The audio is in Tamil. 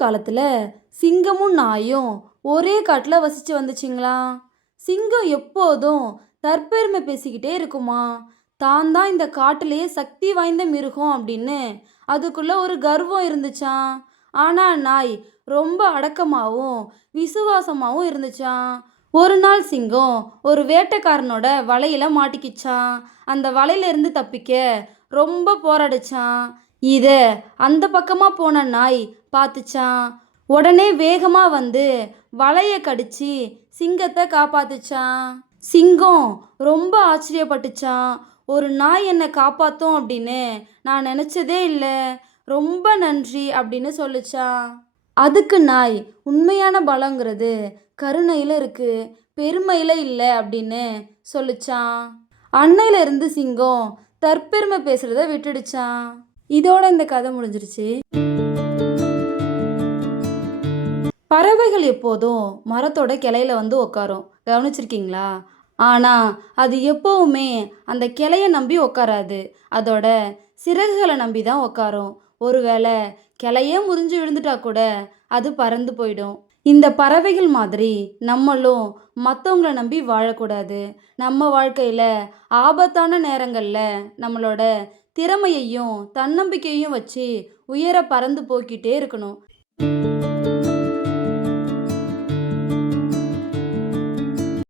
காலத்துல சிங்கமும் நாயும் ஒரே காட்டுல வசிச்சு வந்துச்சுங்களாம். சிங்கம் எப்போதும் தற்பெருமை பேசிக்கிட்டே இருக்குமா. தான் தான் இந்த காட்டிலேயே சக்தி வாய்ந்த மிருகம் அப்படின்னு அதுக்குள்ள ஒரு கர்வம் இருந்துச்சாம். ஆனா நாய் ரொம்ப அடக்கமாவும் விசுவாசமாவும் இருந்துச்சாம். ஒரு நாள் சிங்கம் ஒரு வேட்டைக்காரனோட வலையில மாட்டிக்கிச்சான். அந்த வலையில இருந்து தப்பிக்க ரொம்ப போராடிச்சான். இத அந்த பக்கமா போன நாய் பார்த்துச்சான். உடனே வேகமா வந்து வலைய கடிச்சு சிங்கத்தை காப்பாத்துச்சான். சிங்கம் ரொம்ப ஆச்சரியப்பட்டுச்சான். ஒரு நாய் என்னை காப்பாத்தும் அப்படின்னு நான் நினைச்சதே இல்லை. ரொம்ப நன்றி அப்படின்னு சொல்லுச்சான். அதுக்கு நாய் உண்மையான பலங்கிறது கருணையில இருக்கு, பெருமையில இல்லை அப்படின்னு சொல்லுச்சான். அன்னையில இருந்து சிங்கம் தற்பெருமை பேசுறத விட்டுடுச்சான். இதோட இந்த கதை முடிஞ்சிருச்சு. பறவைகள் எப்போதும் மரத்தோட கிளையில வந்து உட்காரும், கவனிச்சிருக்கீங்களா? ஆனா அது எப்பவுமே அந்த கிளைய நம்பி உட்காராது, அதோட சிறகுகளை நம்பி தான் உட்காரும். ஒருவேளை கிளையே முறிஞ்சு விழுந்துட்டா கூட அது பறந்து போயிடும். இந்த பறவைகள் மாதிரி நம்மளும் மற்றவங்கள நம்பி வாழக்கூடாது. நம்ம வாழ்க்கையில ஆபத்தான நேரங்கள்ல நம்மளோட திறமையையும் தன்னம்பிக்கையும் வச்சு உயர பறந்து போய்கிட்டே இருக்கணும்.